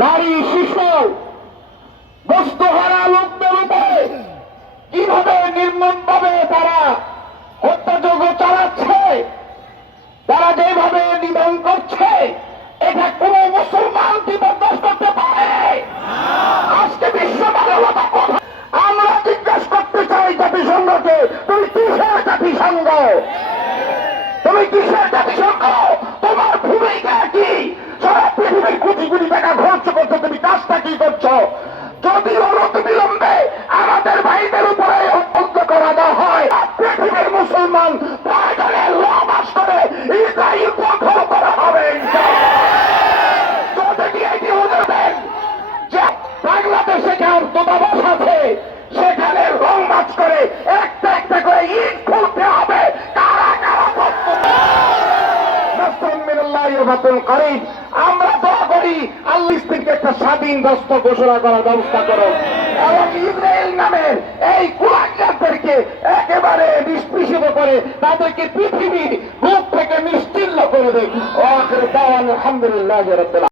নারী শিশু বস্তুহারা লোকদের উপরে কিভাবে নির্মমভাবে তারা হত্যাযজ্ঞ চালাচ্ছে, তারা যেভাবে নিধন করছে, এটা কোন মুসলমান কি বরদাস্ত করতে পারে? আজকে বিশ্ব মানবতা কোথায়? আমরা জিজ্ঞাসা করতে চাই জাতিসংঘকে, তুমি কিসের জাতিসংঘ? তুমি কিসের জাতিসংঘ? তোমার ভূমিকা কি? সারা পৃথিবীর কোটি কোটি টাকা খরচ করছো, তুমি কাজটা কি করছো? যদি অনতিবিলম্বে আমাদের ভাইদের উপরে হত্যা করা দেওয়া হয়, পৃথিবীর মুসলমান প্রয়োজনে লবাস করে ইসরায়েল দখল করা হবে। যে বাংলাদেশে কেমন দূতাবাস আছে, সেখানে রং মাছ করে একটা একটা করে ইট খুলতে হবে। কারা কারা আমরা দোয়া করি আল্লাহ থেকে একটা স্বাধীন রাষ্ট্র ঘোষণা করার ব্যবস্থা করো এবং ইসরায়েল নামের এই কুলাঙ্গারদেরকে একেবারে নিষ্পৃষিত করে তাদেরকে পৃথিবীর রূপ থেকে নিশ্চিহ্ন করে দেয়। আলহামদুলিল্লাহ।